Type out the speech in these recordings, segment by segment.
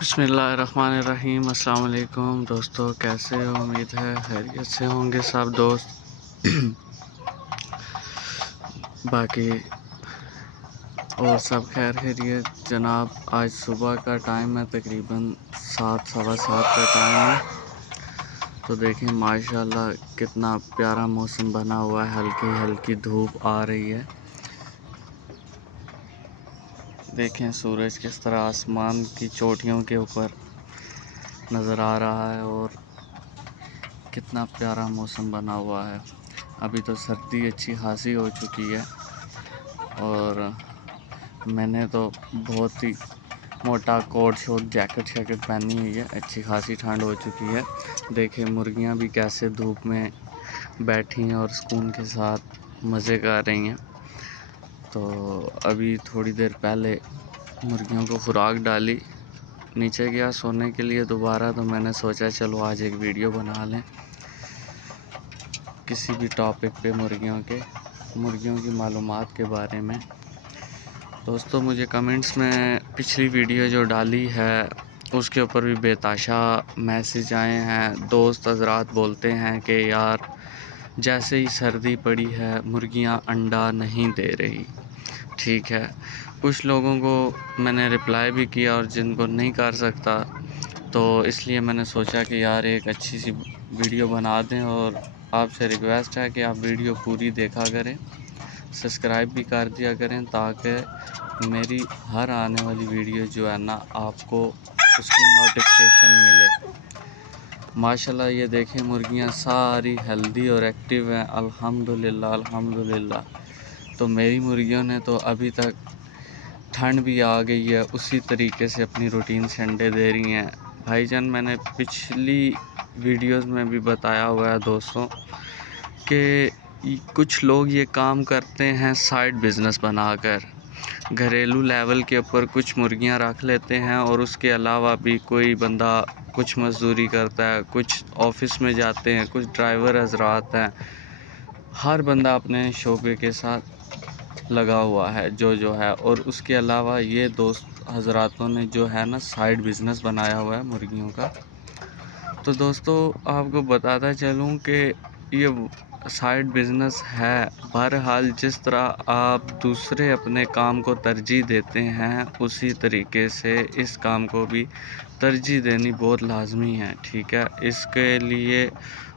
बिस्मिल्लाहिर्रहमानिर्रहीम। अस्सलाम वालेकुम दोस्तों, कैसे हो? उम्मीद है खैरियत से होंगे सब दोस्त। बाकी और सब खैर खैरियत जनाब। आज सुबह का टाइम है, तकरीबन 7 सवा 7 का टाइम है। तो देखें माशाल्लाह कितना प्यारा मौसम बना हुआ है, हल्की हल्की धूप आ रही है। देखें सूरज किस तरह आसमान की चोटियों के ऊपर नज़र आ रहा है और कितना प्यारा मौसम बना हुआ है। अभी तो सर्दी अच्छी खासी हो चुकी है और मैंने तो बहुत ही मोटा कोट शोट जैकेट शैकेट पहनी हुई है। अच्छी खासी ठंड हो चुकी है। देखें मुर्गियां भी कैसे धूप में बैठी हैं और सुकून के साथ मज़े कर रही हैं। तो अभी थोड़ी देर पहले मुर्गियों को खुराक डाली, नीचे गया सोने के लिए दोबारा। तो मैंने सोचा चलो आज एक वीडियो बना लें किसी भी टॉपिक पे, मुर्गियों की मालूमात के बारे में। दोस्तों मुझे कमेंट्स में पिछली वीडियो जो डाली है उसके ऊपर भी बेताशा मैसेज आए हैं। दोस्त हजरात बोलते हैं कि यार जैसे ही सर्दी पड़ी है मुर्गियां अंडा नहीं दे रही। ठीक है, कुछ लोगों को मैंने रिप्लाई भी किया और जिनको नहीं कर सकता तो इसलिए मैंने सोचा कि यार एक अच्छी सी वीडियो बना दें। और आपसे रिक्वेस्ट है कि आप वीडियो पूरी देखा करें, सब्सक्राइब भी कर दिया करें ताकि मेरी हर आने वाली वीडियो जो है ना आपको उसकी नोटिफिकेशन मिले। माशाल्लाह ये देखें मुर्गियां सारी हेल्दी और एक्टिव हैं, अल्हम्दुलिल्लाह अल्हम्दुलिल्लाह। तो मेरी मुर्गियों ने तो अभी तक, ठंड भी आ गई है, उसी तरीके से अपनी रूटीन से अंडे दे रही हैं। भाईजान मैंने पिछली वीडियोस में भी बताया हुआ है दोस्तों कि कुछ लोग ये काम करते हैं साइड बिज़नेस बनाकर, घरेलू लेवल के ऊपर कुछ मुर्गियां रख लेते हैं और उसके अलावा भी कोई बंदा कुछ मज़दूरी करता है, कुछ ऑफिस में जाते हैं, कुछ ड्राइवर हजरात हैं। हर बंदा अपने शोबे के साथ लगा हुआ है जो है। और उसके अलावा ये दोस्त हजरातों ने जो है ना साइड बिज़नेस बनाया हुआ है मुर्गियों का। तो दोस्तों आपको बताता चलूँ कि ये साइड बिज़नेस है। बहरहाल जिस तरह आप दूसरे अपने काम को तरजीह देते हैं उसी तरीके से इस काम को भी तरजीह देनी बहुत लाजमी है। ठीक है, इसके लिए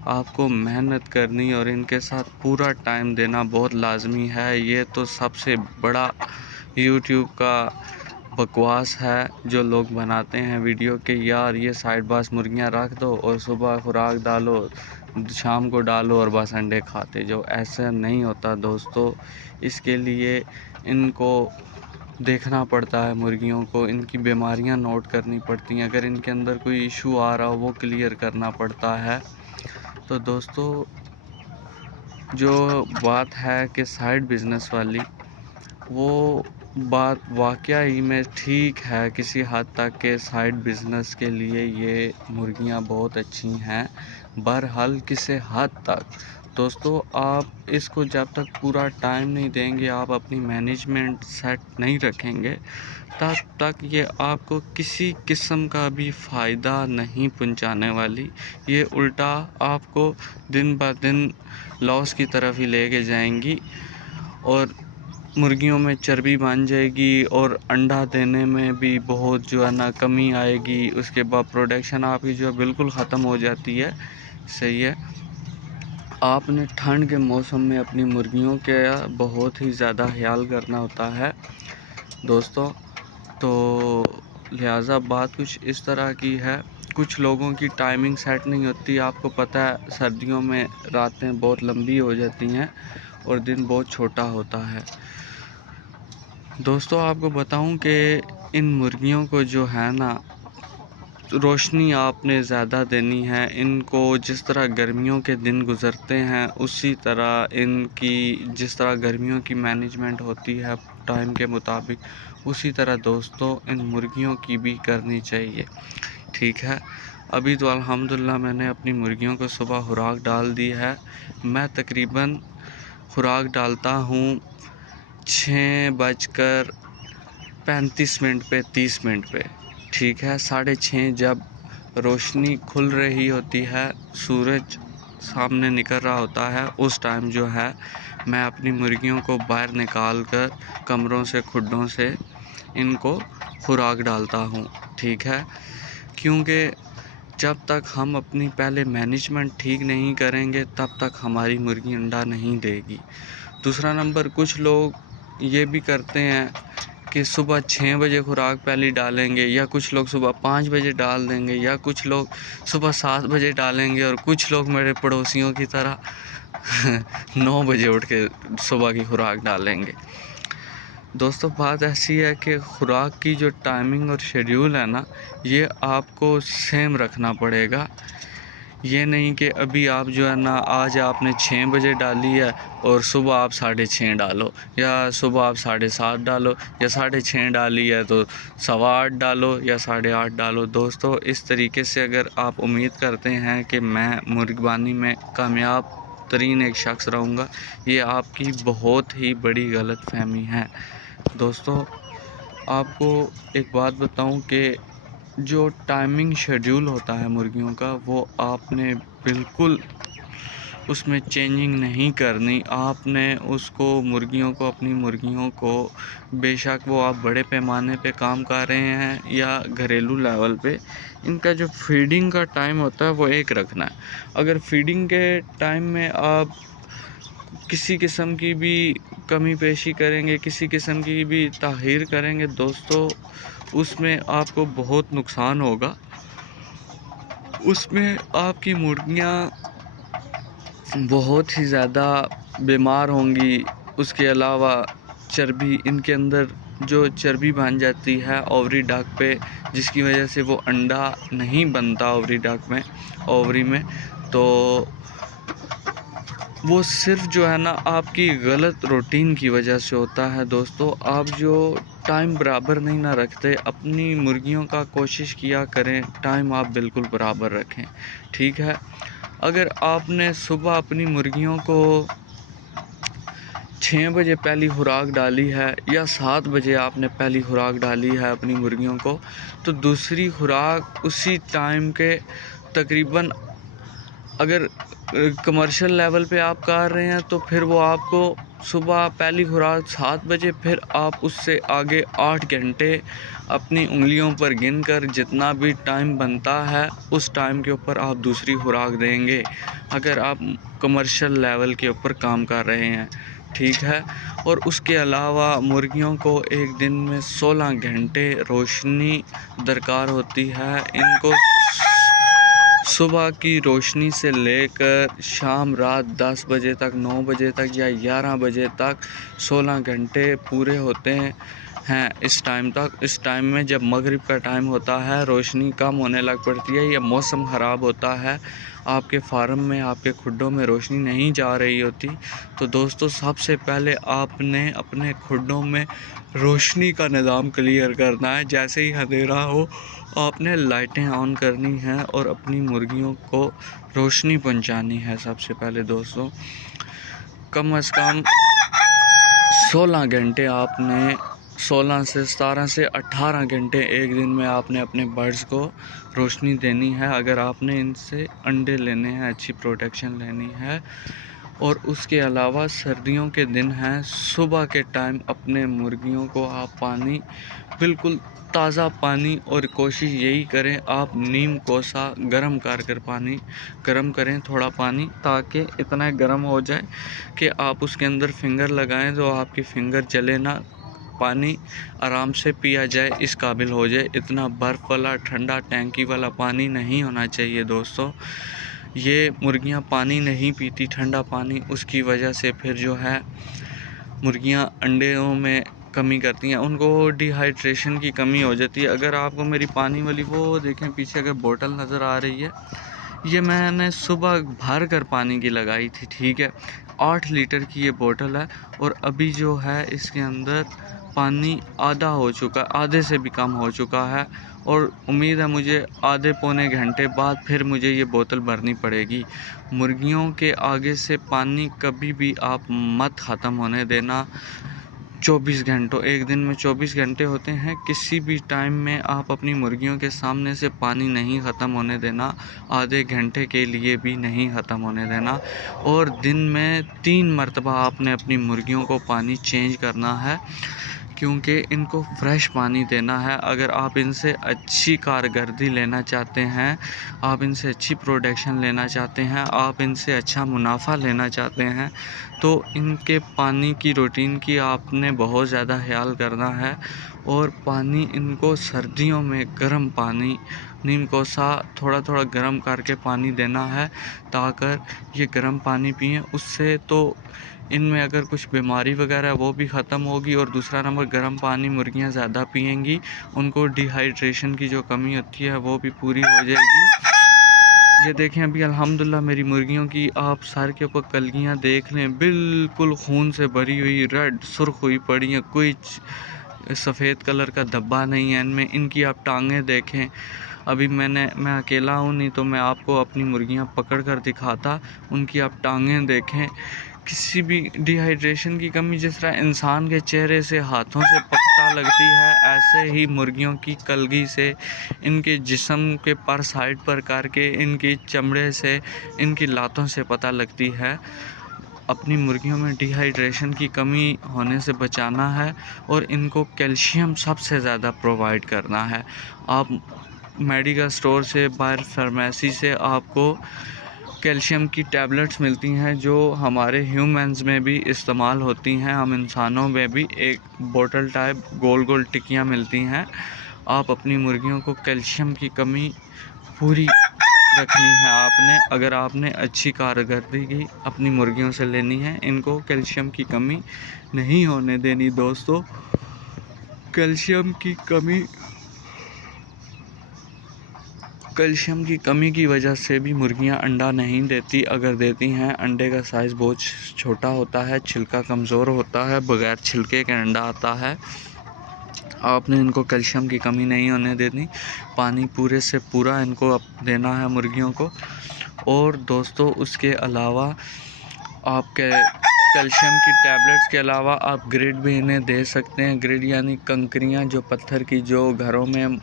आपको मेहनत करनी और इनके साथ पूरा टाइम देना बहुत लाजमी है। ये तो सबसे बड़ा यूट्यूब का बकवास है जो लोग बनाते हैं वीडियो के, यार ये साइड बास मुर्गियां रख दो और सुबह खुराक डालो, शाम को डालो और बस अंडे खाते जो। ऐसा नहीं होता दोस्तों। इसके लिए इनको देखना पड़ता है, मुर्गियों को इनकी बीमारियां नोट करनी पड़ती हैं, अगर इनके अंदर कोई इशू आ रहा हो वो क्लियर करना पड़ता है। तो दोस्तों जो बात है कि साइड बिज़नेस वाली, वो बात वाकया ही में ठीक है किसी हद तक के साइड बिज़नेस के लिए ये मुर्गियां बहुत अच्छी हैं। बहरहाल किसी हद तक दोस्तों आप इसको जब तक पूरा टाइम नहीं देंगे, आप अपनी मैनेजमेंट सेट नहीं रखेंगे, तब तक ये आपको किसी किस्म का भी फ़ायदा नहीं पहुंचाने वाली। ये उल्टा आपको दिन ब दिन लॉस की तरफ ही लेके जाएंगी और मुर्गियों में चर्बी बन जाएगी और अंडा देने में भी बहुत जो है ना कमी आएगी। उसके बाद प्रोडक्शन आपकी जो है बिल्कुल ख़त्म हो जाती है। सही है, आपने ठंड के मौसम में अपनी मुर्गियों के बहुत ही ज़्यादा ख्याल करना होता है दोस्तों। तो लिहाजा बात कुछ इस तरह की है, कुछ लोगों की टाइमिंग सेट नहीं होती। आपको पता है सर्दियों में रातें बहुत लंबी हो जाती हैं और दिन बहुत छोटा होता है। दोस्तों आपको बताऊं कि इन मुर्गियों को जो है ना रोशनी आपने ज़्यादा देनी है। इनको जिस तरह गर्मियों के दिन गुज़रते हैं उसी तरह इनकी, जिस तरह गर्मियों की मैनेजमेंट होती है टाइम के मुताबिक, उसी तरह दोस्तों इन मुर्गियों की भी करनी चाहिए। ठीक है, अभी तो अल्हम्दुलिल्लाह मैंने अपनी मुर्गियों को सुबह खुराक डाल दी है। मैं तकरीबन खुराक डालता हूँ 6:35 पे 30 मिनट पे। ठीक है, 6:30 जब रोशनी खुल रही होती है, सूरज सामने निकल रहा होता है, उस टाइम जो है मैं अपनी मुर्गियों को बाहर निकाल कर कमरों से, खुड्डों से इनको खुराक डालता हूँ। ठीक है, क्योंकि जब तक हम अपनी पहले मैनेजमेंट ठीक नहीं करेंगे तब तक हमारी मुर्गी अंडा नहीं देगी। दूसरा नंबर, कुछ लोग ये भी करते हैं कि सुबह 6 बजे खुराक पहली डालेंगे, या कुछ लोग सुबह 5 बजे डाल देंगे, या कुछ लोग सुबह 7 बजे डालेंगे, और कुछ लोग मेरे पड़ोसियों की तरह 9 बजे उठ के सुबह की खुराक डालेंगे। दोस्तों, बात ऐसी है कि खुराक की जो टाइमिंग और शेड्यूल है ना, ये आपको सेम रखना पड़ेगा। ये नहीं कि अभी आप जो है ना, आज आपने 6 बजे डाली है और सुबह आप 6:30 डालो, या सुबह आप 7:30 डालो, या 6:30 डाली है तो 8:15 डालो, या 8:30 डालो। दोस्तों, इस तरीके से अगर आप उम्मीद करते हैं कि मैं मुर्गबानी में कामयाब तरीन एक शख्स रहूँगा, ये आपकी बहुत ही बड़ी गलतफहमी है। दोस्तों, आपको एक बात बताऊं कि जो टाइमिंग शेड्यूल होता है मुर्गियों का, वो आपने बिल्कुल उसमें चेंजिंग नहीं करनी। आपने उसको अपनी मुर्गियों को, बेशक वो आप बड़े पैमाने पे काम कर रहे हैं या घरेलू लेवल पे, इनका जो फीडिंग का टाइम होता है वो एक रखना है। अगर फीडिंग के टाइम में आप किसी किस्म की भी कमी पेशी करेंगे, किसी किस्म की भी ताहीर करेंगे, दोस्तों उसमें आपको बहुत नुकसान होगा। उसमें आपकी मुर्गियां बहुत ही ज़्यादा बीमार होंगी। उसके अलावा चर्बी, इनके अंदर जो चर्बी बन जाती है ओवरी डक पे, जिसकी वजह से वो अंडा नहीं बनता ओवरी में, तो वो सिर्फ जो है ना आपकी गलत रूटीन की वजह से होता है। दोस्तों, आप जो टाइम बराबर नहीं ना रखते, अपनी मुर्गियों का कोशिश किया करें टाइम आप बिल्कुल बराबर रखें। ठीक है, अगर आपने सुबह अपनी मुर्गियों को 6 बजे पहली खुराक डाली है, या 7 बजे आपने पहली खुराक डाली है अपनी मुर्गियों को, तो दूसरी खुराक उसी टाइम के तकरीबन, अगर कमर्शियल लेवल पे आप कर रहे हैं तो फिर वो आपको सुबह पहली खुराक 7 बजे, फिर आप उससे आगे 8 घंटे अपनी उंगलियों पर गिनकर जितना भी टाइम बनता है उस टाइम के ऊपर आप दूसरी खुराक देंगे, अगर आप कमर्शियल लेवल के ऊपर काम कर रहे हैं। ठीक है, और उसके अलावा मुर्गियों को एक दिन में 16 घंटे रोशनी दरकार होती है। इनको सुबह की रोशनी से लेकर शाम रात 10 बजे तक, 9 बजे तक या 11 बजे तक 16 घंटे पूरे होते हैं इस टाइम तक। इस टाइम में जब मगरिब का टाइम होता है, रोशनी कम होने लग पड़ती है या मौसम ख़राब होता है, आपके फार्म में, आपके खुड्डों में रोशनी नहीं जा रही होती, तो दोस्तों सबसे पहले आपने अपने खुड्डों में रोशनी का निज़ाम क्लियर करना है। जैसे ही अंधेरा हो आपने लाइटें ऑन करनी हैं और अपनी मुर्गियों को रोशनी पहुंचानी है। सबसे पहले दोस्तों, कम से कम 16 घंटे आपने, 16 से 17 से 18 घंटे एक दिन में आपने अपने बर्ड्स को रोशनी देनी है, अगर आपने इनसे अंडे लेने हैं, अच्छी प्रोटेक्शन लेनी है। और उसके अलावा सर्दियों के दिन हैं, सुबह के टाइम अपने मुर्गियों को आप पानी, बिल्कुल ताज़ा पानी, और कोशिश यही करें आप नीम कोसा गर्म कर पानी गर्म करें, थोड़ा पानी, ताकि इतना गर्म हो जाए कि आप उसके अंदर फिंगर लगाएं तो आपकी फिंगर जले ना, पानी आराम से पिया जाए, इस काबिल हो जाए। इतना बर्फ़ वाला ठंडा टैंकी वाला पानी नहीं होना चाहिए दोस्तों। ये मुर्गियां पानी नहीं पीती ठंडा पानी, उसकी वजह से फिर जो है मुर्गियां अंडों में कमी करती हैं, उनको डिहाइड्रेशन की कमी हो जाती है। अगर आपको मेरी पानी वाली, वो देखें पीछे अगर बोतल नज़र आ रही है, ये मैंने सुबह भर कर पानी की लगाई थी। ठीक है, 8 लीटर की ये बोतल है, और अभी जो है इसके अंदर पानी आधा हो चुका, आधे से भी कम हो चुका है, और उम्मीद है मुझे आधे पौने घंटे बाद फिर मुझे ये बोतल भरनी पड़ेगी। मुर्गियों के आगे से पानी कभी भी आप मत ख़त्म होने देना। 24 घंटों, एक दिन में 24 घंटे होते हैं। किसी भी टाइम में आप अपनी मुर्गियों के सामने से पानी नहीं ख़त्म होने देना, आधे घंटे के लिए भी नहीं ख़त्म होने देना। और दिन में 3 मरतबा आपने अपनी मुर्गियों को पानी चेंज करना है, क्योंकि इनको फ्रेश पानी देना है। अगर आप इनसे अच्छी कारकर्दगी लेना चाहते हैं, आप इनसे अच्छी प्रोडक्शन लेना चाहते हैं, आप इनसे अच्छा मुनाफा लेना चाहते हैं, तो इनके पानी की रूटीन की आपने बहुत ज़्यादा ख्याल करना है। और पानी इनको सर्दियों में गर्म पानी, नीम कोसा थोड़ा थोड़ा गर्म करके पानी देना है, ताकि ये गर्म पानी पिएँ। उससे तो इनमें अगर कुछ बीमारी वगैरह वो भी ख़त्म होगी। और दूसरा नंबर, गर्म पानी मुर्गियाँ ज़्यादा पिएंगी, उनको डिहाइड्रेशन की जो कमी होती है वो भी पूरी हो जाएगी। ये देखें, अभी अल्हम्दुलिल्लाह मेरी मुर्गियों की आप सर के ऊपर कलगियाँ देख लें, बिल्कुल खून से भरी हुई, रेड सुर्ख हुई पड़ी हैं, कोई सफ़ेद कलर का धब्बा नहीं है इनमें। इनकी आप टांगें देखें, अभी मैं अकेला हूँ, नहीं तो मैं आपको अपनी मुर्गियाँ पकड़ कर दिखाता। उनकी आप टांगें देखें, किसी भी डिहाइड्रेशन की कमी जिस तरह इंसान के चेहरे से, हाथों से पता लगती है, ऐसे ही मुर्गियों की कलगी से, इनके जिस्म के पर साइड पर करके, इनकी चमड़े से, इनकी लातों से पता लगती है। अपनी मुर्गियों में डिहाइड्रेशन की कमी होने से बचाना है और इनको कैल्शियम सबसे ज़्यादा प्रोवाइड करना है। आप मेडिकल स्टोर से, बाहर फार्मेसी से आपको कैल्शियम की टैबलेट्स मिलती हैं, जो हमारे ह्यूमंस में भी इस्तेमाल होती हैं। हम इंसानों में भी एक बोतल टाइप गोल गोल टिक्कियाँ मिलती हैं। आप अपनी मुर्गियों को कैल्शियम की कमी पूरी रखनी है आपने, अगर आपने अच्छी कारकर्दगी अपनी मुर्गियों से लेनी है। इनको कैल्शियम की कमी नहीं होने देनी दोस्तों। कैल्शियम की कमी की वजह से भी मुर्गियां अंडा नहीं देती। अगर देती हैं, अंडे का साइज़ बहुत छोटा होता है, छिलका कमज़ोर होता है, बग़ैर छिलके के अंडा आता है। आपने इनको कैल्शियम की कमी नहीं होने देनी, पानी पूरे से पूरा इनको देना है मुर्गियों को। और दोस्तों, उसके अलावा आप कैल्शियम की टैबलेट्स के अलावा आप ग्रिड भी इन्हें दे सकते हैं। ग्रिड यानी कंकरियाँ, जो पत्थर की, जो घरों में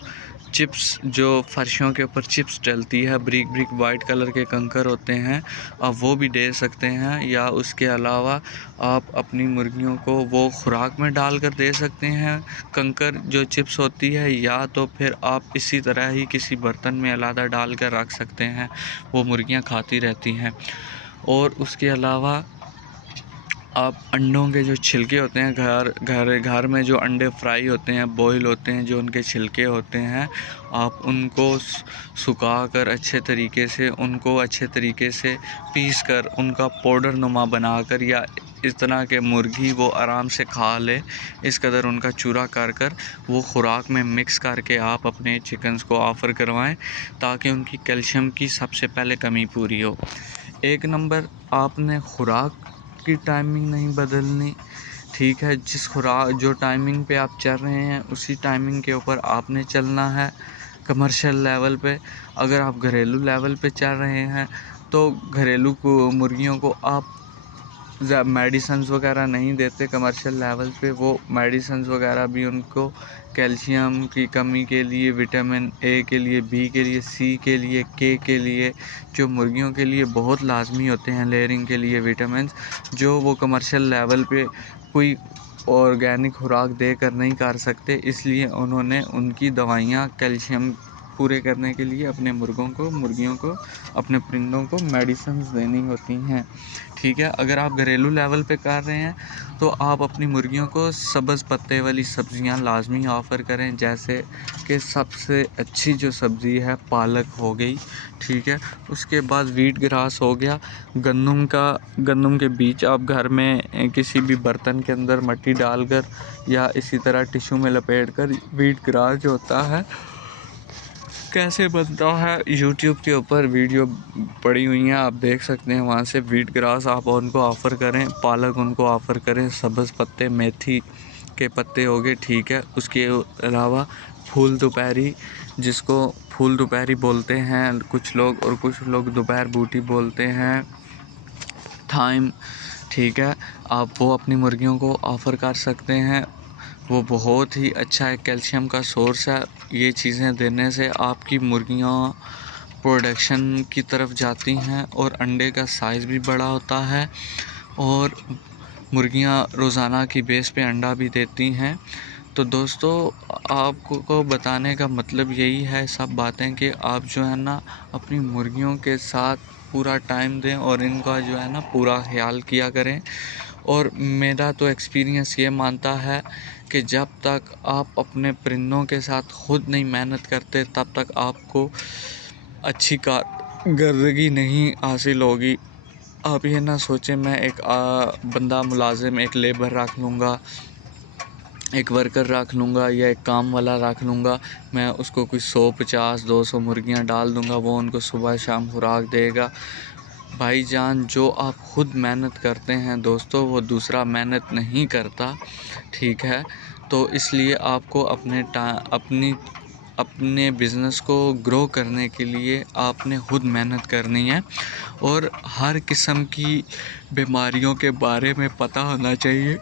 चिप्स, जो फर्शों के ऊपर चिप्स डलती है, ब्रिक ब्रिक वाइट कलर के कंकर होते हैं, आप वो भी दे सकते हैं। या उसके अलावा आप अपनी मुर्गियों को वो खुराक में डालकर दे सकते हैं, कंकर जो चिप्स होती है, या तो फिर आप इसी तरह ही किसी बर्तन में अलग डाल कर रख सकते हैं, वो मुर्गियां खाती रहती हैं। और उसके अलावा आप अंडों के जो छिलके होते हैं, घर में जो अंडे फ्राई होते हैं, बॉईल होते हैं, जो उनके छिलके होते हैं, आप उनको सुखाकर अच्छे तरीके से पीस कर, उनका पाउडर नुमा बनाकर, या इस तरह के मुर्गी वो आराम से खा ले, इस कदर उनका चूरा कर वो खुराक में मिक्स करके आप अपने चिकन्स को ऑफ़र करवाएं, ताकि उनकी कैल्शियम की सबसे पहले कमी पूरी हो। एक नंबर, आपने खुराक की टाइमिंग नहीं बदलनी, ठीक है। जो टाइमिंग पे आप चल रहे हैं, उसी टाइमिंग के ऊपर आपने चलना है कमर्शियल लेवल पे। अगर आप घरेलू लेवल पे चल रहे हैं, तो घरेलू मुर्गियों को आप मेडिसन्स वगैरह नहीं देते कमर्शियल लेवल पे। वो मेडिसन्स वगैरह भी उनको कैल्शियम की कमी के लिए, विटामिन ए के लिए, बी के लिए, सी के लिए, के के लिए, जो मुर्गियों के लिए बहुत लाजमी होते हैं लेयरिंग के लिए विटामिन्स, जो वो कमर्शियल लेवल पे कोई ऑर्गेनिक खुराक देकर नहीं कर सकते। इसलिए उन्होंने उनकी दवाइयाँ कैल्शियम पूरे करने के लिए अपने मुर्गियों को, अपने परिंदों को मेडिसिन्स देनी होती हैं, ठीक है। अगर आप घरेलू लेवल पे कर रहे हैं, तो आप अपनी मुर्गियों को सब्ज़ पत्ते वाली सब्ज़ियां लाजमी ऑफ़र करें, जैसे कि सबसे अच्छी जो सब्ज़ी है पालक हो गई, ठीक है। उसके बाद वीट ग्रास हो गया, गंदम के बीज आप घर में किसी भी बर्तन के अंदर मिट्टी डालकर या इसी तरह टिश्यू में लपेट कर, वीट ग्रास जो होता है कैसे बनता है, यूट्यूब के ऊपर वीडियो पड़ी हुई हैं, आप देख सकते हैं वहाँ से। वीट ग्रास आप उनको ऑफ़र करें, पालक उनको ऑफ़र करें, सब्ज़ पत्ते, मेथी के पत्ते हो गए, ठीक है। उसके अलावा फूल दोपहरी, जिसको फूल दोपहरी बोलते हैं कुछ लोग, और कुछ लोग दोपहर बूटी बोलते हैं, थाइम, ठीक है। आप वो अपनी मुर्गियों को ऑफ़र कर सकते हैं। वो बहुत ही अच्छा है, कैल्शियम का सोर्स है। ये चीज़ें देने से आपकी मुर्गियाँ प्रोडक्शन की तरफ जाती हैं और अंडे का साइज़ भी बड़ा होता है और मुर्गियाँ रोज़ाना की बेस पे अंडा भी देती हैं। तो दोस्तों, आपको बताने का मतलब यही है सब बातें कि आप जो है ना अपनी मुर्गियों के साथ पूरा टाइम दें और इनका जो है ना पूरा ख्याल किया करें। और मेरा तो एक्सपीरियंस ये मानता है कि जब तक आप अपने परिंदों के साथ खुद नहीं मेहनत करते तब तक आपको अच्छी कारकर्दगी नहीं हासिल होगी। आप ये ना सोचें मैं एक बंदा मुलाजिम, एक लेबर रख लूँगा, एक वर्कर रख लूँगा या एक काम वाला रख लूँगा, मैं उसको कुछ 150-200 मुर्गियाँ डाल दूँगा, वो उनको सुबह शाम खुराक देगा। भाईजान, जो आप खुद मेहनत करते हैं दोस्तों, वो दूसरा मेहनत नहीं करता, ठीक है। तो इसलिए आपको अपने बिज़नेस को ग्रो करने के लिए आपने खुद मेहनत करनी है और हर किस्म की बीमारियों के बारे में पता होना चाहिए।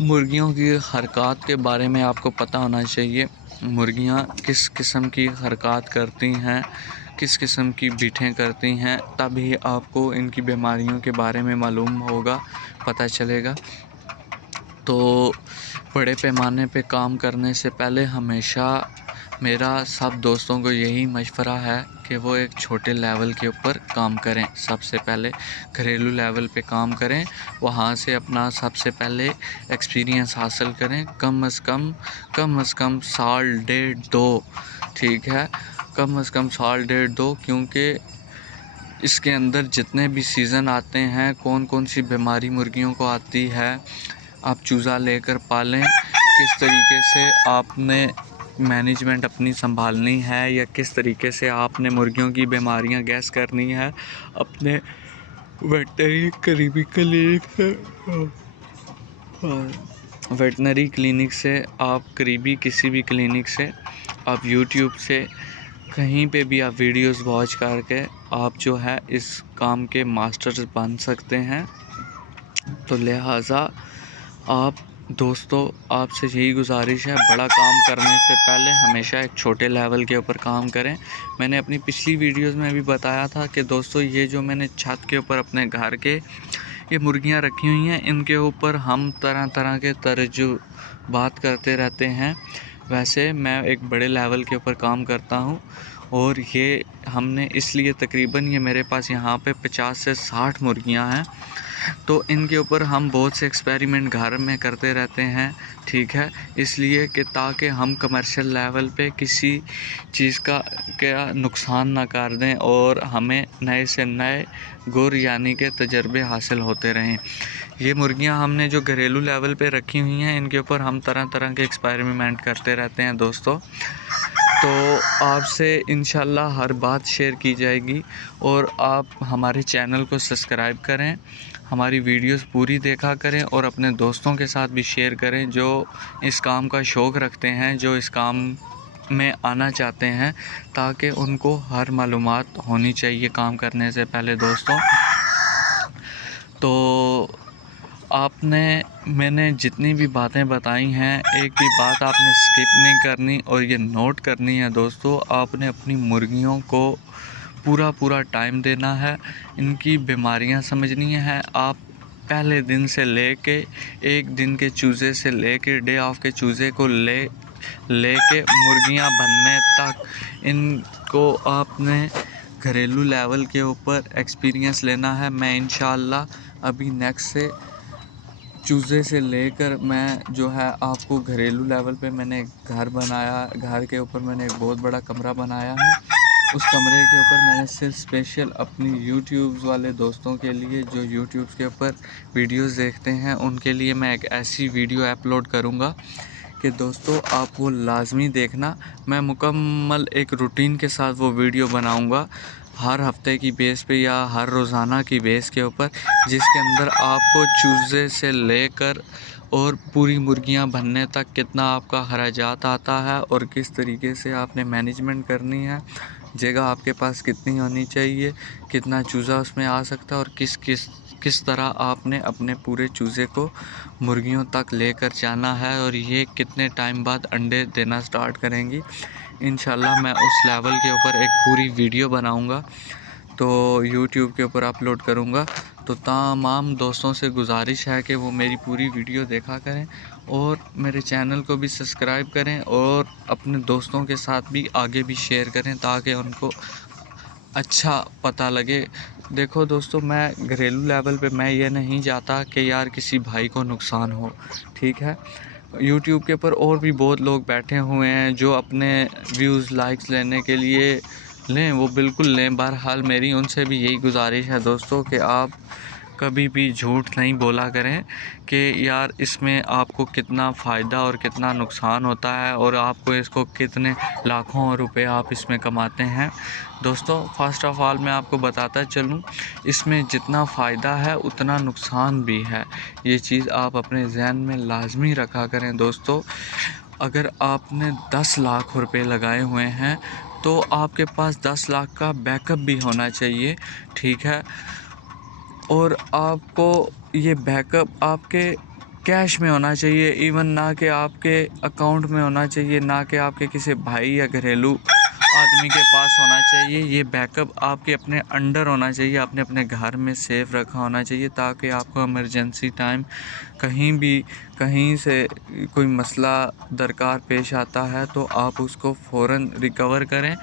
मुर्गियों की हरकत के बारे में आपको पता होना चाहिए। मुर्गियाँ किस किस्म की हरकत करती हैं, किस किस्म की बीटें करती हैं, तभी आपको इनकी बीमारियों के बारे में मालूम होगा, पता चलेगा। तो बड़े पैमाने पे काम करने से पहले हमेशा मेरा सब दोस्तों को यही मशवरा है कि वो एक छोटे लेवल के ऊपर काम करें। सबसे पहले घरेलू लेवल पे काम करें, वहाँ से अपना सबसे पहले एक्सपीरियंस हासिल करें। कम से कम साल डेढ़ 2, ठीक है, कम से कम साल डेढ़ 2, क्योंकि इसके अंदर जितने भी सीज़न आते हैं, कौन कौन सी बीमारी मुर्गियों को आती है, आप चूज़ा लेकर पालें, किस तरीके से आपने मैनेजमेंट अपनी संभालनी है या किस तरीके से आपने मुर्गियों की बीमारियां गैस करनी है, अपने वेटनरी क्लिनिक से आप करीबी किसी भी क्लिनिक से, आप यूट्यूब से कहीं पे भी आप वीडियोस वॉच करके आप जो है इस काम के मास्टर्स बन सकते हैं। तो लिहाजा आप दोस्तों, आपसे यही गुजारिश है, बड़ा काम करने से पहले हमेशा एक छोटे लेवल के ऊपर काम करें। मैंने अपनी पिछली वीडियोस में भी बताया था कि दोस्तों, ये जो मैंने छत के ऊपर अपने घर के ये मुर्गियां रखी हुई हैं, इनके ऊपर हम तरह तरह के तजुर्बात करते रहते हैं। वैसे मैं एक बड़े लेवल के ऊपर काम करता हूँ और ये हमने इसलिए तकरीबन ये मेरे पास यहाँ पे 50 से 60 मुर्गियाँ हैं। तो इनके ऊपर हम बहुत से एक्सपेरिमेंट घर में करते रहते हैं, ठीक है, इसलिए कि ताकि हम कमर्शियल लेवल पे किसी चीज़ का नुकसान ना कर दें और हमें नए से नए गुर यानी के तजर्बे हासिल होते रहें। ये मुर्गियां हमने जो घरेलू लेवल पे रखी हुई हैं, इनके ऊपर हम तरह तरह के एक्सपेरिमेंट करते रहते हैं दोस्तों। तो आपसे इंशाल्लाह हर बात शेयर की जाएगी और आप हमारे चैनल को सब्सक्राइब करें, हमारी वीडियोस पूरी देखा करें और अपने दोस्तों के साथ भी शेयर करें जो इस काम का शौक़ रखते हैं, जो इस काम में आना चाहते हैं, ताकि उनको हर मालूमात होनी चाहिए काम करने से पहले दोस्तों। तो मैंने जितनी भी बातें बताई हैं, एक भी बात आपने स्किप नहीं करनी और ये नोट करनी है दोस्तों। आपने अपनी मुर्गियों को पूरा टाइम देना है, इनकी बीमारियां समझनी है। आप पहले दिन से लेके एक दिन के चूज़े से लेके डे ऑफ के चूज़े को लेके मुर्गियां बनने तक इनको आपने घरेलू लेवल के ऊपर एक्सपीरियंस लेना है। मैं इंशाल्लाह अभी नेक्स्ट से चूज़े से लेकर मैं जो है आपको घरेलू लेवल पे मैंने घर बनाया, घर के ऊपर मैंने एक बहुत बड़ा कमरा बनाया है। उस कमरे के ऊपर मैंने सिर्फ स्पेशल अपनी यूट्यूब वाले दोस्तों के लिए, जो यूट्यूब के ऊपर वीडियोस देखते हैं, उनके लिए मैं एक ऐसी वीडियो अपलोड करूँगा कि दोस्तों आप वो लाजमी देखना। मैं मुकम्मल एक रूटीन के साथ वो वीडियो बनाऊँगा, हर हफ्ते की बेस पे या हर रोज़ाना की बेस के ऊपर, जिसके अंदर आपको चूज़े से लेकर और पूरी मुर्गियां बनने तक कितना आपका खर्चात आता है और किस तरीके से आपने मैनेजमेंट करनी है, जगह आपके पास कितनी होनी चाहिए, कितना चूज़ा उसमें आ सकता है और किस तरह आपने अपने पूरे चूज़े को मुर्गियों तक लेकर जाना है और ये कितने टाइम बाद अंडे देना स्टार्ट करेंगी। इंशाल्लाह मैं उस लेवल के ऊपर एक पूरी वीडियो बनाऊंगा तो यूट्यूब के ऊपर अपलोड करूंगा। तो तमाम दोस्तों से गुजारिश है कि वो मेरी पूरी वीडियो देखा करें और मेरे चैनल को भी सब्सक्राइब करें और अपने दोस्तों के साथ भी आगे भी शेयर करें ताकि उनको अच्छा पता लगे। देखो दोस्तों, मैं घरेलू लेवल पे मैं ये नहीं चाहता कि यार किसी भाई को नुकसान हो, ठीक है। यूट्यूब के ऊपर और भी बहुत लोग बैठे हुए हैं जो अपने व्यूज़ लाइक्स लेने के लिए लें, वो बिल्कुल लें। बहरहाल मेरी उनसे भी यही गुजारिश है दोस्तों कि आप कभी भी झूठ नहीं बोला करें कि यार इसमें आपको कितना फ़ायदा और कितना नुकसान होता है और आपको इसको कितने लाखों रुपए आप इसमें कमाते हैं। दोस्तों, फ़र्स्ट ऑफ़ ऑल मैं आपको बताता चलूँ, इसमें जितना फ़ायदा है उतना नुकसान भी है। ये चीज़ आप अपने ज़हन में लाजमी रखा करें दोस्तों। अगर आपने 10 लाख रुपए लगाए हुए हैं तो आपके पास 10 लाख का बैकअप भी होना चाहिए, ठीक है। और आपको ये बैकअप आपके कैश में होना चाहिए, इवन ना कि आपके अकाउंट में होना चाहिए, ना कि आपके किसी भाई या घरेलू आदमी के पास होना चाहिए। ये बैकअप आपके अपने अंडर होना चाहिए, आपने अपने घर में सेफ रखा होना चाहिए ताकि आपको इमरजेंसी टाइम कहीं से कोई मसला दरकार पेश आता है तो आप उसको फ़ौरन रिकवर करें।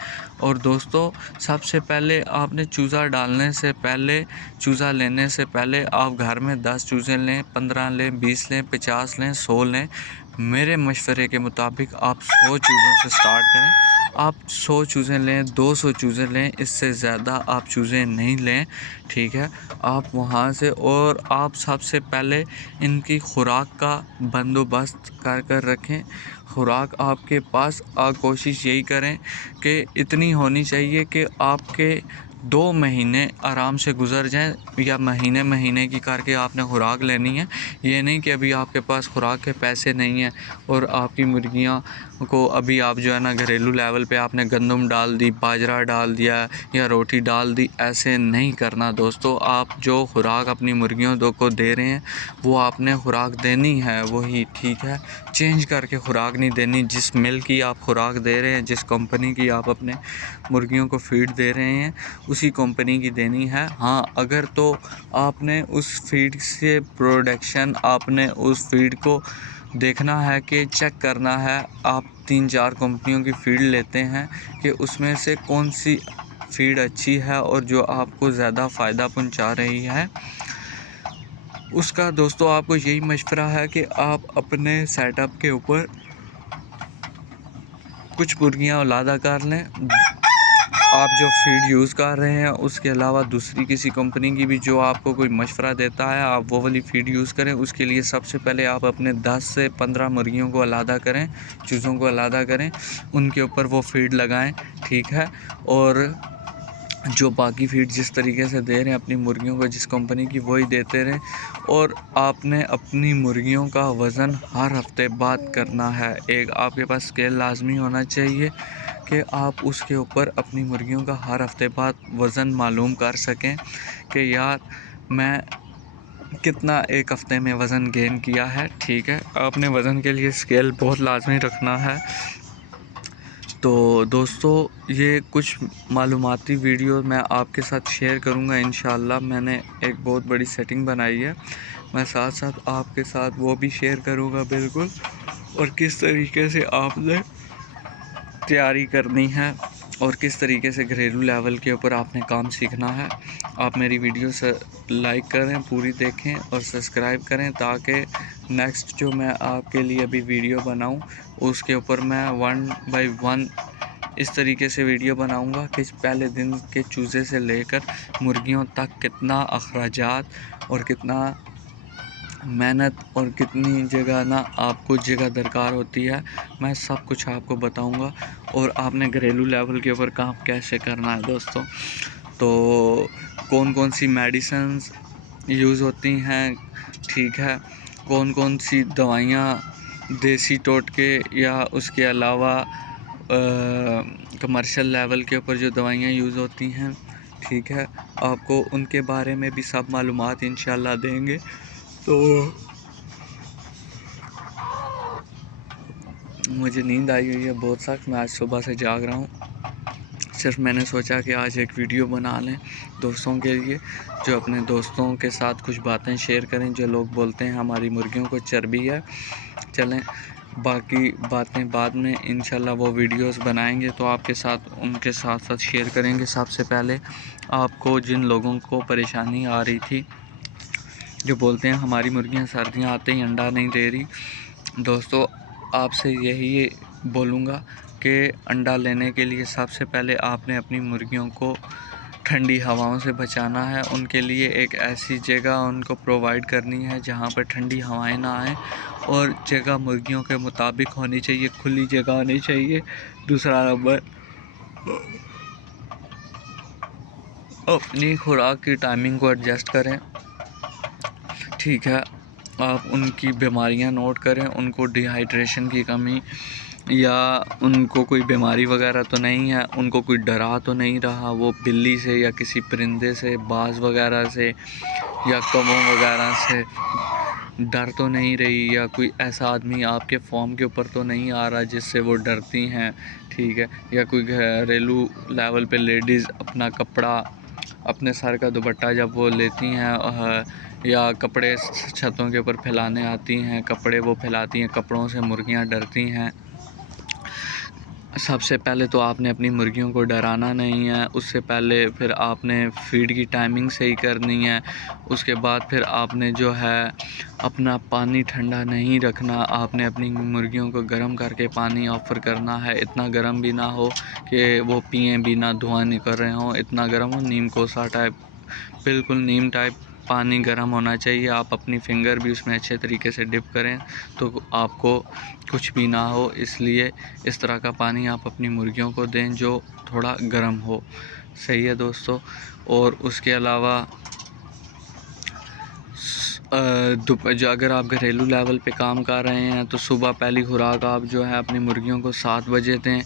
और दोस्तों, सबसे पहले आपने चूज़ा डालने से पहले, चूज़ा लेने से पहले आप घर में 10 चूज़े लें, 15 लें, 20 लें, 50 लें, 100 लें। मेरे मशवरे के मुताबिक आप 100 चूज़ों से स्टार्ट करें। आप 100 चूज़े लें, 200 चूज़े लें, इससे ज़्यादा आप चूज़े नहीं लें, ठीक है। आप वहाँ से, और आप सबसे पहले इनकी खुराक का बंदोबस्त कर रखें। खुराक आपके पास कोशिश यही करें कि इतनी होनी चाहिए कि आपके 2 महीने आराम से गुजर जाएं, या महीने की करके आपने खुराक लेनी है। ये नहीं कि अभी आपके पास खुराक के पैसे नहीं हैं और आपकी मुर्गियां को अभी आप जो है ना घरेलू लेवल पे आपने गंदम डाल दी, बाजरा डाल दिया या रोटी डाल दी। ऐसे नहीं करना दोस्तों। आप जो खुराक अपनी मुर्गियों को दे रहे हैं वो आपने खुराक देनी है वही, ठीक है। चेंज करके खुराक नहीं देनी। जिस मिल की आप खुराक दे रहे हैं, जिस कंपनी की आप अपने मुर्गियों को फीड दे रहे हैं, उसी कंपनी की देनी है। हाँ, अगर तो आपने उस फीड से प्रोडक्शन, आपने उस फीड को देखना है कि चेक करना है, आप 3-4 कंपनियों की फीड लेते हैं कि उसमें से कौन सी फीड अच्छी है और जो आपको ज़्यादा फ़ायदा पहुंचा रही है, उसका दोस्तों आपको यही मशवरा है कि आप अपने सेटअप के ऊपर कुछ मुर्गियाँ औलादा कर लें। आप जो फीड यूज़ कर रहे हैं उसके अलावा दूसरी किसी कंपनी की भी जो आपको कोई मशवरा देता है, आप वो वाली फ़ीड यूज़ करें। उसके लिए सबसे पहले आप अपने 10 से 15 मुर्गियों को अलग करें, चूज़ों को अलग करें, उनके ऊपर वो फीड लगाएं, ठीक है। और जो बाकी फीड जिस तरीके से दे रहे हैं अपनी मुर्गियों को, जिस कंपनी की, वही देते रहें। और आपने अपनी मुर्गियों का वज़न हर हफ्ते बाद करना है। एक आपके पास स्केल लाजमी होना चाहिए कि आप उसके ऊपर अपनी मुर्गियों का हर हफ्ते बाद वज़न मालूम कर सकें कि यार मैं कितना एक हफ़्ते में वज़न गेन किया है, ठीक है। आपने वज़न के लिए स्केल बहुत लाजमी रखना है। तो दोस्तों, ये कुछ मालूमाती वीडियो मैं आपके साथ शेयर करूंगा इंशाल्लाह। मैंने एक बहुत बड़ी सेटिंग बनाई है, मैं साथ साथ आपके साथ वो भी शेयर करूंगा बिल्कुल। और किस तरीके से आपने तैयारी करनी है और किस तरीके से घरेलू लेवल के ऊपर आपने काम सीखना है। आप मेरी वीडियो से लाइक करें, पूरी देखें और सब्सक्राइब करें ताकि नेक्स्ट जो मैं आपके लिए अभी वीडियो बनाऊं उसके ऊपर मैं 1 बाय 1 इस तरीके से वीडियो बनाऊंगा कि पहले दिन के चूज़े से लेकर मुर्गियों तक कितना अखराजात और कितना मेहनत और कितनी जगह ना आपको जगह दरकार होती है, मैं सब कुछ आपको बताऊंगा। और आपने घरेलू लेवल के ऊपर काम कैसे करना है दोस्तों। तो कौन कौन सी मेडिसिन्स यूज़ होती हैं, ठीक है, कौन कौन सी दवाइयाँ देसी टोटके या उसके अलावा कमर्शियल लेवल के ऊपर जो दवाइयाँ यूज़ होती हैं, ठीक है, आपको उनके बारे में भी सब मालूमात इंशाल्लाह देंगे। तो मुझे नींद आई हुई है बहुत सख्त, मैं आज सुबह से जाग रहा हूँ। सिर्फ मैंने सोचा कि आज एक वीडियो बना लें दोस्तों के लिए, जो अपने दोस्तों के साथ कुछ बातें शेयर करें। जो लोग बोलते हैं हमारी मुर्गियों को चर्बी है, चलें बाकी बातें बाद में इंशाल्लाह वो वीडियोस बनाएंगे तो आपके साथ उनके साथ साथ शेयर करेंगे। सबसे पहले आपको जिन लोगों को परेशानी आ रही थी, जो बोलते हैं हमारी मुर्गियां सर्दियां आते ही अंडा नहीं दे रही, दोस्तों आपसे यही बोलूँगा कि अंडा लेने के लिए सबसे पहले आपने अपनी मुर्गियों को ठंडी हवाओं से बचाना है। उनके लिए एक ऐसी जगह उनको प्रोवाइड करनी है जहाँ पर ठंडी हवाएं ना आएँ, और जगह मुर्गियों के मुताबिक होनी चाहिए, खुली जगह होनी चाहिए। दूसरा नंबर, अपनी खुराक की टाइमिंग को एडजस्ट करें, ठीक है। आप उनकी बीमारियां नोट करें, उनको डिहाइड्रेशन की कमी या उनको कोई बीमारी वगैरह तो नहीं है, उनको कोई डरा तो नहीं रहा, वो बिल्ली से या किसी परिंदे से, बाज वगैरह से या कौवों वगैरह से डर तो नहीं रही, या कोई ऐसा आदमी आपके फॉर्म के ऊपर तो नहीं आ रहा जिससे वो डरती हैं, ठीक है। या कोई घरेलू लेवल पे लेडीज़ अपना कपड़ा, अपने सर का दुपट्टा जब वो लेती हैं या कपड़े छतों के ऊपर फैलाने आती हैं, कपड़े वो फैलाती हैं, कपड़ों से मुर्गियां डरती हैं। सबसे पहले तो आपने अपनी मुर्गियों को डराना नहीं है। उससे पहले फिर आपने फीड की टाइमिंग सही करनी है। उसके बाद फिर आपने जो है अपना पानी ठंडा नहीं रखना, आपने अपनी मुर्गियों को गर्म करके पानी ऑफ़र करना है। इतना गर्म भी ना हो कि वो पिएँ बिना धुआं निकल रहे हों, इतना गर्म हो नीम कोसा टाइप, बिल्कुल नीम टाइप पानी गर्म होना चाहिए। आप अपनी फिंगर भी उसमें अच्छे तरीके से डिप करें तो आपको कुछ भी ना हो, इसलिए इस तरह का पानी आप अपनी मुर्गियों को दें जो थोड़ा गर्म हो। सही है दोस्तों। और उसके अलावा जो अगर आप घरेलू लेवल पे काम कर रहे हैं तो सुबह पहली खुराक आप जो है अपनी मुर्गियों को 7 बजे दें,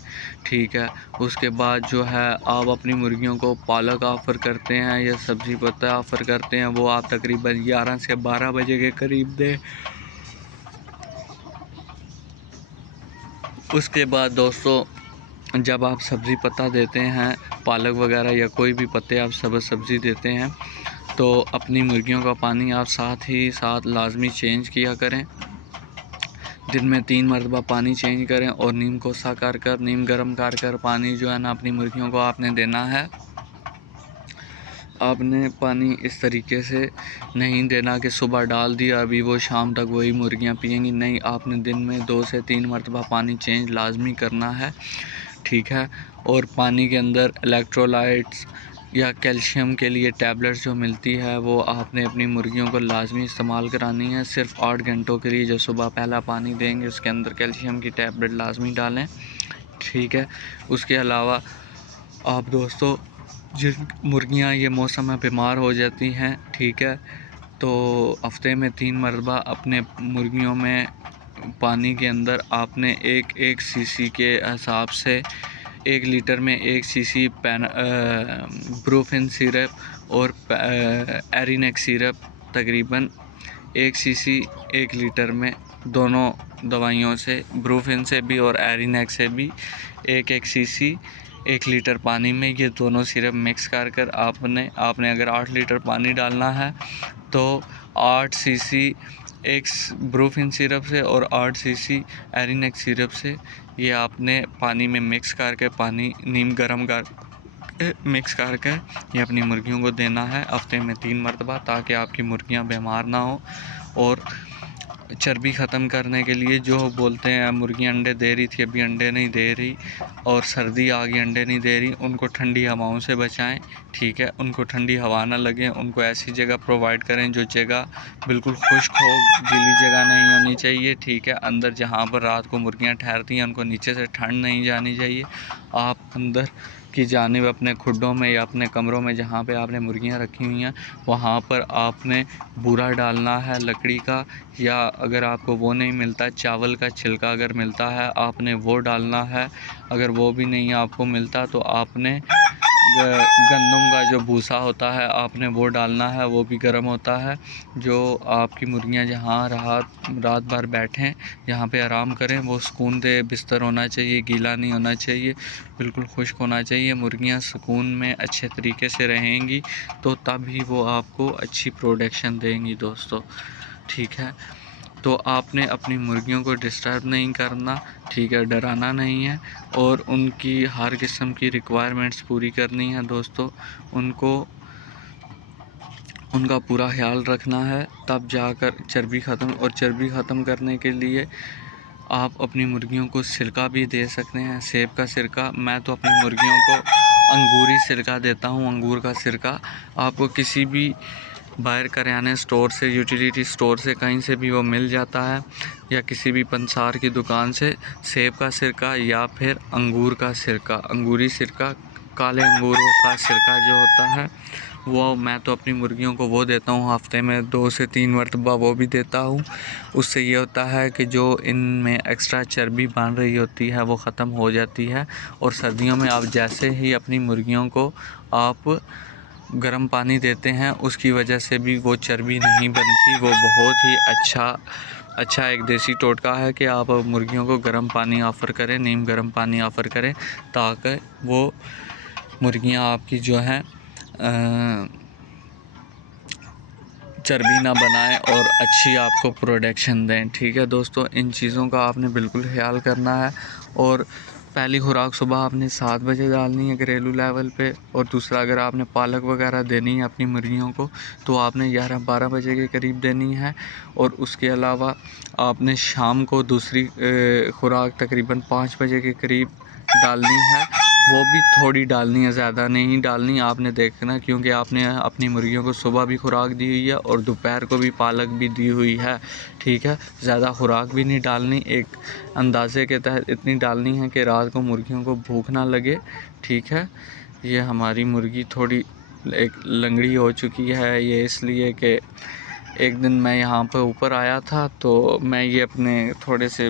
ठीक है। उसके बाद जो है आप अपनी मुर्गियों को पालक ऑफ़र करते हैं या सब्ज़ी पत्ता ऑफ़र करते हैं, वो आप तकरीबन 11 से 12 बजे के करीब दें। उसके बाद दोस्तों जब आप सब्ज़ी पत्ता देते हैं, पालक वगैरह या कोई भी पत्ते आप सब्ज़ी देते हैं, तो अपनी मुर्गियों का पानी आप साथ ही साथ लाजमी चेंज किया करें। दिन में 3 मरतबा पानी चेंज करें, और नीम कोसा कर नीम गर्म कर पानी जो है ना अपनी मुर्गियों को आपने देना है। आपने पानी इस तरीके से नहीं देना कि सुबह डाल दिया अभी वो शाम तक वही मुर्गियां पिएंगी, नहीं, आपने दिन में 2 से 3 मरतबा पानी चेंज लाजमी करना है, ठीक है। और पानी के अंदर इलेक्ट्रोलाइट्स या कैल्शियम के लिए टैबलेट्स जो मिलती है वो आपने अपनी मुर्गियों को लाजमी इस्तेमाल करानी है। सिर्फ 8 घंटों के लिए जो सुबह पहला पानी देंगे उसके अंदर कैल्शियम की टैबलेट लाजमी डालें, ठीक है। उसके अलावा आप दोस्तों जिन मुर्गियां ये मौसम में बीमार हो जाती हैं, ठीक है, तो हफ्ते में 3 मरतबा अपने मुर्गियों में पानी के अंदर आपने एक सीसी के हिसाब से 1 लीटर में 1 सीसी ब्रूफिन सिरप और एरिनेक्स सिरप तकरीबन 1 सीसी 1 लीटर में, दोनों दवाइयों से, ब्रूफिन से भी और एरिनेक्स से भी 1 सीसी 1 लीटर पानी में ये दोनों सिरप मिक्स कर आपने अगर 8 लीटर पानी डालना है तो 8 सीसी एक ब्रूफिन सिरप से और 8 सीसी एरिनेक्स सिरप से ये आपने पानी में मिक्स करके, पानी नीम गर्म कर मिक्स करके ये अपनी मुर्गियों को देना है हफ्ते में 3 मरतबा, ताकि आपकी मुर्गियां बीमार ना हो। और चर्बी ख़त्म करने के लिए जो बोलते हैं मुर्गियां अंडे दे रही थी अभी अंडे नहीं दे रही और सर्दी आ गई अंडे नहीं दे रही, उनको ठंडी हवाओं से बचाएं, ठीक है। उनको ठंडी हवा ना लगे, उनको ऐसी जगह प्रोवाइड करें जो जगह बिल्कुल खुश्क हो, गीली जगह नहीं होनी चाहिए, ठीक है। अंदर जहाँ पर रात को मुर्गियां ठहरती हैं उनको नीचे से ठंड नहीं जानी चाहिए। आप अंदर की जानिब अपने खुड्डों में या अपने कमरों में जहाँ पे आपने मुर्गियाँ रखी हुई हैं वहाँ पर आपने बूरा डालना है लकड़ी का, या अगर आपको वो नहीं मिलता चावल का छिलका अगर मिलता है आपने वो डालना है। अगर वो भी नहीं आपको मिलता तो आपने गंदम का जो भूसा होता है आपने वो डालना है, वो भी गर्म होता है। जो आपकी मुर्गियां जहाँ रात भर बैठें, जहाँ पे आराम करें, वो सुकून दे बिस्तर होना चाहिए, गीला नहीं होना चाहिए, बिल्कुल खुश्क होना चाहिए। मुर्गियां सुकून में अच्छे तरीके से रहेंगी तो तभी वो आपको अच्छी प्रोडक्शन देंगी दोस्तों, ठीक है। तो आपने अपनी मुर्गियों को डिस्टर्ब नहीं करना, ठीक है, डराना नहीं है, और उनकी हर किस्म की रिक्वायरमेंट्स पूरी करनी है दोस्तों। उनका पूरा ख्याल रखना है, तब जाकर चर्बी ख़त्म। और चर्बी ख़त्म करने के लिए आप अपनी मुर्गियों को सिरका भी दे सकते हैं, सेब का सिरका। मैं तो अपनी मुर्गियों को अंगूरी सिरका देता हूँ, अंगूर का सिरका। आपको किसी भी बाहर करियाने स्टोर से, यूटिलिटी स्टोर से, कहीं से भी वो मिल जाता है, या किसी भी पंसार की दुकान से सेब का सिरका या फिर अंगूर का सिरका, अंगूरी सिरका, काले अंगूरों का सिरका जो होता है वो मैं तो अपनी मुर्गियों को वो देता हूँ। हफ्ते में 2 से 3 मरतबा वो भी देता हूँ। उससे ये होता है कि जो इनमें एक्स्ट्रा चर्बी बन रही होती है वो ख़त्म हो जाती है। और सर्दियों में आप जैसे ही अपनी मुर्गियों को आप गर्म पानी देते हैं उसकी वजह से भी वो चर्बी नहीं बनती। वो बहुत ही अच्छा एक देसी टोटका है कि आप मुर्गियों को गर्म पानी ऑफ़र करें, नीम गर्म पानी ऑफ़र करें, ताकि वो मुर्गियां आपकी जो हैं चर्बी ना बनाएं और अच्छी आपको प्रोडक्शन दें, ठीक है दोस्तों। इन चीज़ों का आपने बिल्कुल ख्याल करना है। और पहली खुराक सुबह आपने 7 बजे डालनी है घरेलू लेवल पे, और दूसरा अगर आपने पालक वगैरह देनी है अपनी मुर्गियों को तो आपने 11-12 बजे के करीब देनी है। और उसके अलावा आपने शाम को दूसरी खुराक तकरीबन 5 बजे के करीब डालनी है। वो भी थोड़ी डालनी है, ज़्यादा नहीं डालनी आपने, देखना, क्योंकि आपने अपनी मुर्गियों को सुबह भी खुराक दी हुई है और दोपहर को भी पालक भी दी हुई है, ठीक है। ज़्यादा खुराक भी नहीं डालनी, एक अंदाजे के तहत इतनी डालनी है कि रात को मुर्गियों को भूख ना लगे, ठीक है। ये हमारी मुर्गी थोड़ी एक लंगड़ी हो चुकी है, ये इसलिए कि एक दिन मैं यहाँ पर ऊपर आया था तो मैं ये अपने थोड़े से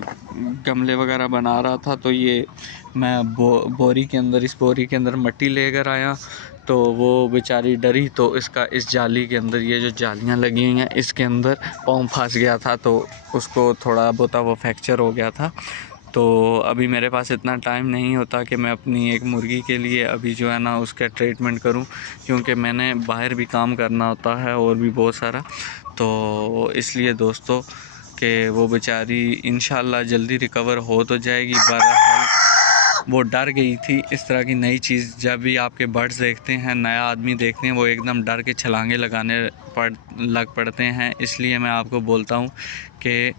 गमले वगैरह बना रहा था, तो ये मैं बोरी के अंदर, इस बोरी के अंदर मिट्टी लेकर आया, तो वो बेचारी डरी, तो इस जाली के अंदर, ये जो जालियाँ लगी हुई हैं इसके अंदर पाँव फंस गया था, तो उसको थोड़ा बहुत वो फ्रैक्चर हो गया था। तो अभी मेरे पास इतना टाइम नहीं होता कि मैं अपनी एक मुर्गी के लिए अभी जो है ना उसका ट्रीटमेंट करूं, क्योंकि मैंने बाहर भी काम करना होता है और भी बहुत सारा। तो इसलिए दोस्तों कि वो बेचारी इंशाल्लाह जल्दी रिकवर हो तो जाएगी। बहरहाल वो डर गई थी। इस तरह की नई चीज़ जब भी आपके बर्ड्स देखते हैं, नया आदमी देखते हैं, वो एकदम डर के छलांगे लगाने लग पड़ते हैं। इसलिए मैं आपको बोलता हूँ कि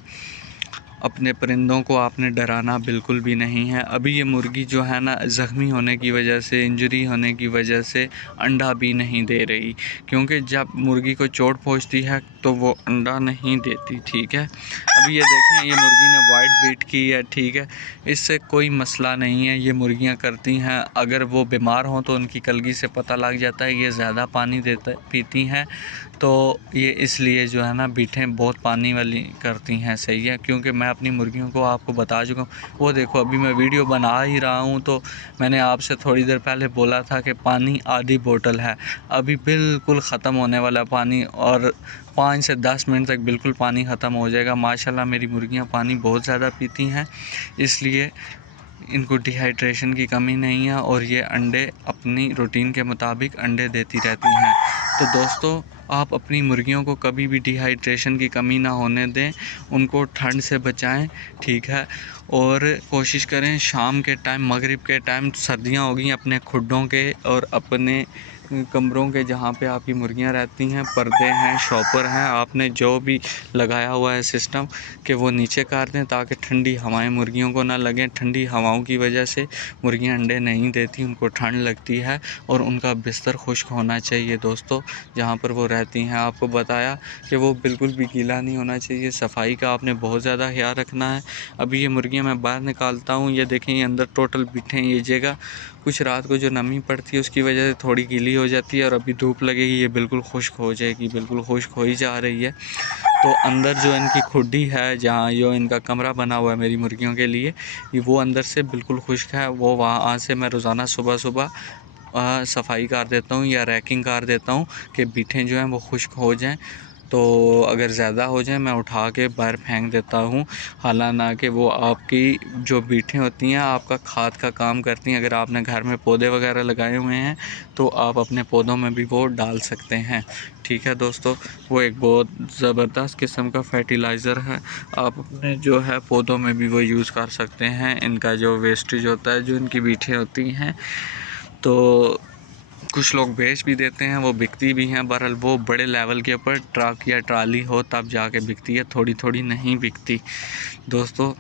अपने परिंदों को आपने डराना बिल्कुल भी नहीं है। अभी ये मुर्गी जो है ना ज़ख्मी होने की वजह से, इंजरी होने की वजह से अंडा भी नहीं दे रही, क्योंकि जब मुर्गी को चोट पहुंचती है तो वो अंडा नहीं देती, ठीक है। अभी ये देखें, ये मुर्गी ने वाइट बीट की है, ठीक है, इससे कोई मसला नहीं है। ये मुर्गियां करती हैं, अगर वो बीमार हों तो उनकी कलगी से पता लग जाता है। ये ज़्यादा पानी पीती हैं, तो ये इसलिए जो है ना बीटें बहुत पानी वाली करती हैं, सही है। क्योंकि मैं अपनी मुर्गियों को आपको बता चुका हूँ। वो देखो, अभी मैं वीडियो बना ही रहा हूँ तो मैंने आपसे थोड़ी देर पहले बोला था कि पानी आधी बोतल है, अभी बिल्कुल ख़त्म होने वाला पानी, और 5 से 10 मिनट तक बिल्कुल पानी ख़त्म हो जाएगा। माशाल्लाह मेरी मुर्गियाँ पानी बहुत ज़्यादा पीती हैं, इसलिए इनको डिहाइड्रेशन की कमी नहीं है, और ये अंडे अपनी रूटीन के मुताबिक अंडे देती रहती हैं। तो दोस्तों, आप अपनी मुर्गियों को कभी भी डिहाइड्रेशन की कमी ना होने दें, उनको ठंड से बचाएं, ठीक है। और कोशिश करें शाम के टाइम, मगरिब के टाइम, सर्दियां हो गई, अपने खुड्डों के और अपने कमरों के जहाँ पे आपकी मुर्गियाँ रहती हैं, पर्दे हैं, शॉपर हैं, आपने जो भी लगाया हुआ है सिस्टम, कि वो नीचे कर दें ताकि ठंडी हवाएं मुर्गियों को ना लगें। ठंडी हवाओं की वजह से मुर्गियाँ अंडे नहीं देती, उनको ठंड लगती है, और उनका बिस्तर खुश्क होना चाहिए दोस्तों, जहाँ पर वो रहती हैं। आपको बताया कि वो बिल्कुल भी गीला नहीं होना चाहिए। सफाई का आपने बहुत ज़्यादा ख्याल रखना है। अभी ये मुर्गियाँ मैं बाहर निकालता हूँ, ये देखें, ये अंदर टोटल बिठें, ये जगह कुछ रात को जो नमी पड़ती है उसकी वजह से थोड़ी गीली हो जाती है, और अभी धूप लगेगी ये बिल्कुल खुश्क हो जाएगी, बिल्कुल खुश्क हो ही जा रही है। तो अंदर जो इनकी खुड्डी है, जहाँ जो इनका कमरा बना हुआ है मेरी मुर्गियों के लिए, वो अंदर से बिल्कुल खुश्क है। वो वहाँ से मैं रोज़ाना सुबह सुबह सफाई कर देता हूँ या रैकिंग कर देता हूँ कि बीठें जो हैं वो खुश्क हो जाएं। तो अगर ज़्यादा हो जाए मैं उठा के बाहर फेंक देता हूँ। हालांकि वो आपकी जो बीठें होती हैं आपका खाद का काम करती हैं। अगर आपने घर में पौधे वगैरह लगाए हुए हैं तो आप अपने पौधों में भी वो डाल सकते हैं। ठीक है दोस्तों, वो एक बहुत ज़बरदस्त किस्म का फर्टिलाइज़र है, आप अपने जो है पौधों में भी वो यूज़ कर सकते हैं। इनका जो वेस्टेज होता है, जो इनकी बीठें होती हैं, तो कुछ लोग बेच भी देते हैं, वो बिकती भी हैं। बहरहाल वो बड़े लेवल के ऊपर ट्रक या ट्राली हो तब जाके बिकती है, थोड़ी थोड़ी नहीं बिकती। दोस्तों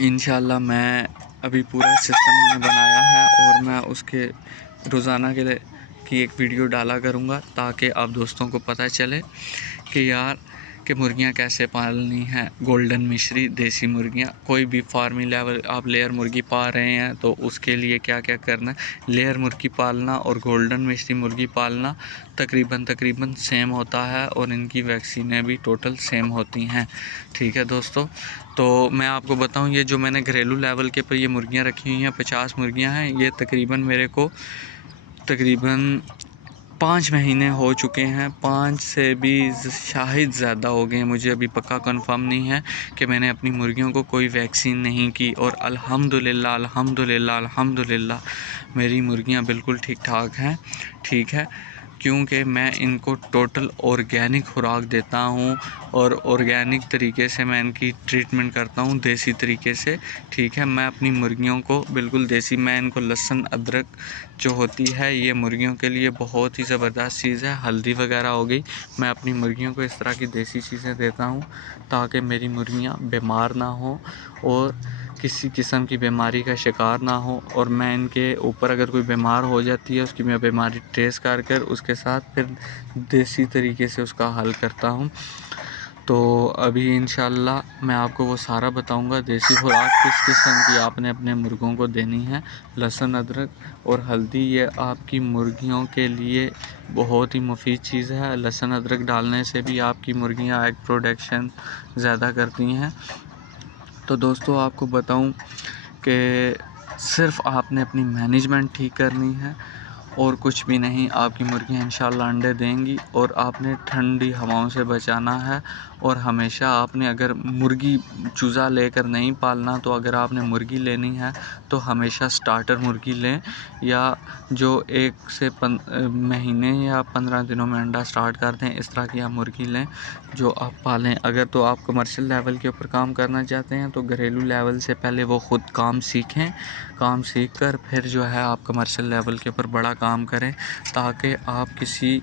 इंशाल्लाह मैं अभी पूरा सिस्टम मैंने बनाया है और मैं उसके रोज़ाना के लिए की एक वीडियो डाला करूँगा ताकि आप दोस्तों को पता चले कि यार कि मुर्गियाँ कैसे पालनी है। गोल्डन मिश्री देसी मुर्गियाँ, कोई भी फार्मी लेवल आप लेयर मुर्गी पाल रहे हैं तो उसके लिए क्या क्या करना है। लेयर मुर्गी पालना और गोल्डन मिश्री मुर्गी पालना तकरीबन सेम होता है, और इनकी वैक्सीनें भी टोटल सेम होती हैं। ठीक है दोस्तों, तो मैं आपको बताऊं, ये जो मैंने घरेलू लेवल के पर ये मुर्गियाँ रखी हुई हैं, 50 मुर्गियाँ हैं। ये तकरीबन मेरे को तकरीबन 5 महीने हो चुके हैं, 5 से भी शायद ज़्यादा हो गए हैं। मुझे अभी पक्का कंफर्म नहीं है कि मैंने अपनी मुर्गियों को कोई वैक्सीन नहीं की, और अल्हम्दुलिल्लाह अल्हम्दुलिल्लाह अल्हम्दुलिल्लाह मेरी मुर्गियां बिल्कुल ठीक ठाक हैं। ठीक है, क्योंकि मैं इनको टोटल ऑर्गेनिक खुराक देता हूँ और ऑर्गेनिक तरीके से मैं इनकी ट्रीटमेंट करता हूँ, देसी तरीके से। ठीक है, मैं अपनी मुर्गियों को बिल्कुल देसी, मैं इनको लहसुन अदरक जो होती है ये मुर्गियों के लिए बहुत ही ज़बरदस्त चीज़ है। हल्दी वगैरह हो गई, मैं अपनी मुर्गियों को इस तरह की देसी चीज़ें देता हूँ ताकि मेरी मुर्गियाँ बीमार ना हो और किसी किस्म की बीमारी का शिकार ना हो। और मैं इनके ऊपर अगर कोई बीमार हो जाती है उसकी मैं बीमारी ट्रेस कर उसके साथ फिर देसी तरीके से उसका हल करता हूँ। तो अभी इंशाल्लाह मैं आपको वो सारा बताऊंगा, देसी खुराक किस किस्म की आपने अपने मुर्गों को देनी है। लहसुन अदरक और हल्दी ये आपकी मुर्गियों के लिए बहुत ही मुफीद चीज़ है। लहसुन अदरक डालने से भी आपकी मुर्गियां एग प्रोडक्शन ज़्यादा करती हैं। तो दोस्तों आपको बताऊं कि सिर्फ़ आपने अपनी मैनेजमेंट ठीक करनी है और कुछ भी नहीं, आपकी मुर्गियाँ इंशाल्लाह अंडे देंगी। और आपने ठंडी हवाओं से बचाना है, और हमेशा आपने अगर मुर्गी चूज़ा लेकर नहीं पालना तो अगर आपने मुर्गी लेनी है तो हमेशा स्टार्टर मुर्गी लें, या जो 1 से महीने या 15 दिनों में अंडा स्टार्ट कर दें, इस तरह की आप मुर्गी लें जो आप पालें। अगर तो आप कमर्शियल लेवल के ऊपर काम करना चाहते हैं तो घरेलू लेवल से पहले वो ख़ुद काम सीखें, काम सीख कर फिर जो है आप कमर्शियल लेवल के ऊपर बड़ा काम करें, ताकि आप किसी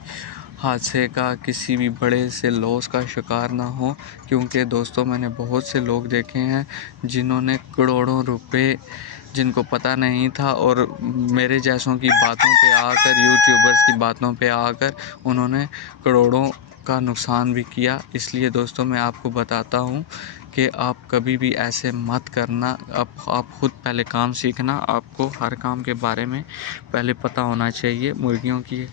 हादसे का, किसी भी बड़े से लॉस का शिकार ना हो। क्योंकि दोस्तों मैंने बहुत से लोग देखे हैं जिन्होंने करोड़ों रुपए, जिनको पता नहीं था, और मेरे जैसों की बातों पे आकर, यूट्यूबर्स की बातों पे आकर उन्होंने करोड़ों का नुकसान भी किया। इसलिए दोस्तों मैं आपको बताता हूँ कि आप कभी भी ऐसे मत करना। आप ख़ुद पहले काम सीखना, आपको हर काम के बारे में पहले पता होना चाहिए। मुर्गियों की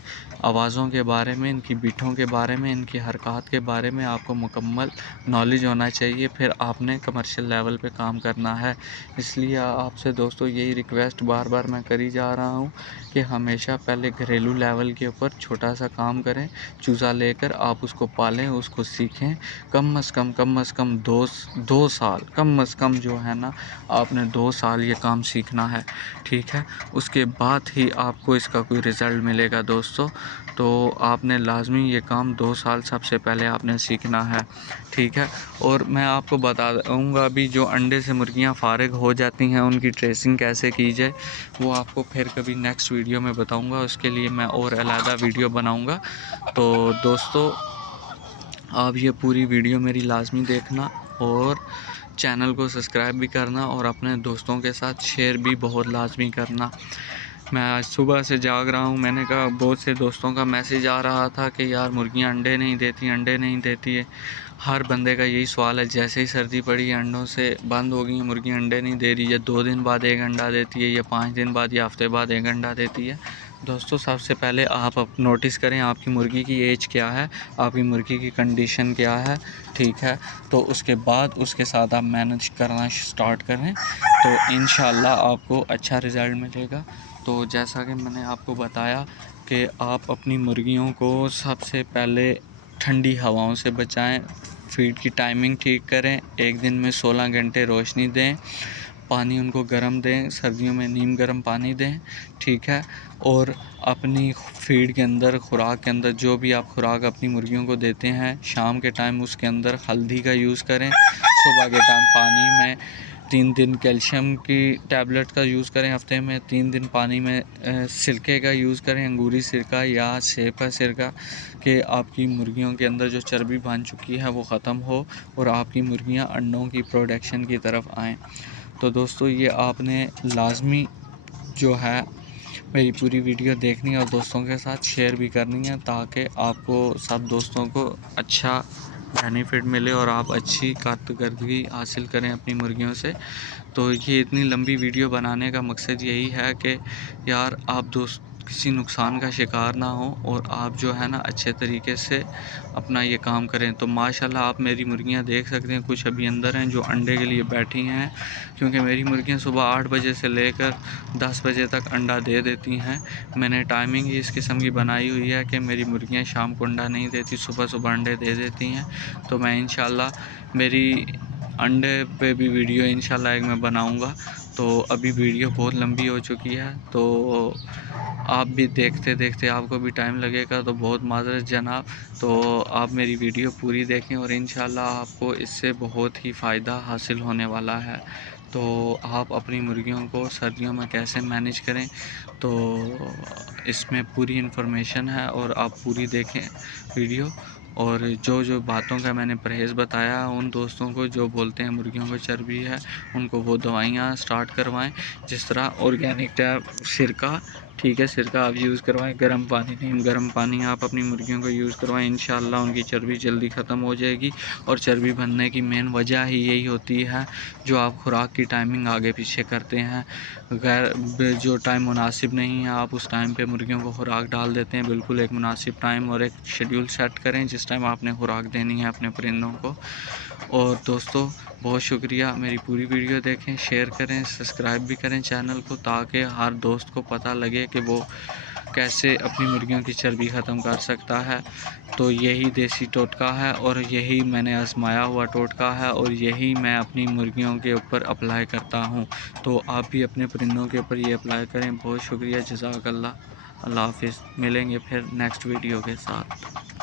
आवाज़ों के बारे में, इनकी बीठों के बारे में, इनकी हरकत के बारे में आपको मुकम्मल नॉलेज होना चाहिए, फिर आपने कमर्शियल लेवल पे काम करना है। इसलिए आपसे दोस्तों यही रिक्वेस्ट बार बार मैं करी जा रहा हूँ कि हमेशा पहले घरेलू लेवल के ऊपर छोटा सा काम करें, चूज़ा लेकर आप उसको पालें, उसको सीखें। कम से कम 2 साल कम से कम जो है ना, आपने 2 साल ये काम सीखना है। ठीक है, उसके बाद ही आपको इसका कोई रिज़ल्ट मिलेगा दोस्तों। तो आपने लाजमी ये काम 2 साल सबसे पहले आपने सीखना है। ठीक है, और मैं आपको बताऊंगा अभी जो अंडे से मुर्गियां फारिग हो जाती हैं उनकी ट्रेसिंग कैसे की जाए, वो आपको फिर कभी नेक्स्ट वीडियो में बताऊंगा। उसके लिए मैं और अलहदा वीडियो बनाऊंगा। तो दोस्तों आप ये पूरी वीडियो मेरी लाजमी देखना और चैनल को सब्सक्राइब भी करना और अपने दोस्तों के साथ शेयर भी बहुत लाजमी करना। मैं आज सुबह से जाग रहा हूँ। मैंने कहा, बहुत से दोस्तों का मैसेज आ रहा था कि यार मुर्गियाँ अंडे नहीं देती है। हर बंदे का यही सवाल है, जैसे ही सर्दी पड़ी अंडों से बंद हो गई हैं, मुर्गी अंडे नहीं दे रही, या 2 दिन बाद एक अंडा देती है, या 5 दिन बाद या हफ्ते बाद एक अंडा देती है। दोस्तों, सबसे पहले आप नोटिस करें आपकी मुर्गी की एज क्या है, आपकी मुर्गी की कंडीशन क्या है, ठीक है। तो उसके बाद उसके साथ आप मैनेज करना स्टार्ट करें, तो इंशाल्लाह आपको अच्छा रिज़ल्ट मिलेगा। तो जैसा कि मैंने आपको बताया कि आप अपनी मुर्गियों को सबसे पहले ठंडी हवाओं से बचाएं, फीड की टाइमिंग ठीक करें, एक दिन में 16 घंटे रोशनी दें, पानी उनको गर्म दें, सर्दियों में नीम गर्म पानी दें, ठीक है। और अपनी फीड के अंदर, खुराक के अंदर, जो भी आप खुराक अपनी मुर्गियों को देते हैं, शाम के टाइम उसके अंदर हल्दी का यूज़ करें, सुबह के टाइम पानी में 3 दिन कैल्शियम की टैबलेट का यूज़ करें, हफ्ते में 3 दिन पानी में सिरके का यूज़ करें, अंगूरी सिरका या सेब का सिरका, कि आपकी मुर्गियों के अंदर जो चर्बी बन चुकी है वो ख़त्म हो और आपकी मुर्गियां अंडों की प्रोडक्शन की तरफ आएँ। तो दोस्तों, ये आपने लाजमी जो है मेरी पूरी वीडियो देखनी है और दोस्तों के साथ शेयर भी करनी है, ताकि आपको सब दोस्तों को अच्छा बेनिफिट मिले और आप अच्छी कारकर्दगी हासिल करें अपनी मुर्गियों से। तो ये इतनी लंबी वीडियो बनाने का मकसद यही है कि यार आप दोस्त किसी नुकसान का शिकार ना हो और आप जो है ना अच्छे तरीके से अपना ये काम करें। तो माशाल्लाह आप मेरी मुर्गियां देख सकते हैं, कुछ अभी अंदर हैं जो अंडे के लिए बैठी हैं, क्योंकि मेरी मुर्गियां सुबह 8 बजे से लेकर 10 बजे तक अंडा दे देती हैं। मैंने टाइमिंग ही इस किस्म की बनाई हुई है कि मेरी मुर्गियां शाम को अंडा नहीं देती, सुबह सुबह अंडे दे देती हैं। तो मैं इंशाल्लाह मेरी अंडे पे भी वीडियो इंशाल्लाह एक मैं बनाऊंगा। तो अभी वीडियो बहुत लंबी हो चुकी है, तो आप भी देखते देखते आपको भी टाइम लगेगा, तो बहुत माज़रत जनाब। तो आप मेरी वीडियो पूरी देखें और इंशाल्लाह आपको इससे बहुत ही फ़ायदा हासिल होने वाला है। तो आप अपनी मुर्गियों को सर्दियों में कैसे मैनेज करें, तो इसमें पूरी इन्फॉर्मेशन है और आप पूरी देखें वीडियो। और जो जो बातों का मैंने परहेज़ बताया, उन दोस्तों को जो बोलते हैं मुर्गियों को चर्बी है, उनको वो दवाइयाँ स्टार्ट करवाएं, जिस तरह ऑर्गेनिक टैब सिरका, ठीक है, सिरका आप यूज़ करवाएं, गर्म पानी नहीं, गर्म पानी आप अपनी मुर्गियों को यूज़ करवाएं। इंशाल्लाह उनकी चर्बी जल्दी ख़त्म हो जाएगी। और चर्बी बनने की मेन वजह ही यही होती है, जो आप खुराक की टाइमिंग आगे पीछे करते हैं, जो टाइम मुनासिब नहीं है आप उस टाइम पे मुर्गियों को खुराक डाल देते हैं। बिल्कुल एक मुनासिब टाइम और एक शेड्यूल सेट करें जिस टाइम आपने खुराक देनी है अपने परिंदों को। और दोस्तों, बहुत शुक्रिया, मेरी पूरी वीडियो देखें, शेयर करें, सब्सक्राइब भी करें चैनल को, ताकि हर दोस्त को पता लगे कि वो कैसे अपनी मुर्गियों की चर्बी ख़त्म कर सकता है। तो यही देसी टोटका है और यही मैंने आजमाया हुआ टोटका है और यही मैं अपनी मुर्गियों के ऊपर अप्लाई करता हूँ। तो आप भी अपने परिंदों के ऊपर ये अप्लाई करें। बहुत शुक्रिया, जज़ाकल्लाह। अल्लाह हाफ़िज़। मिलेंगे फिर नेक्स्ट वीडियो के साथ।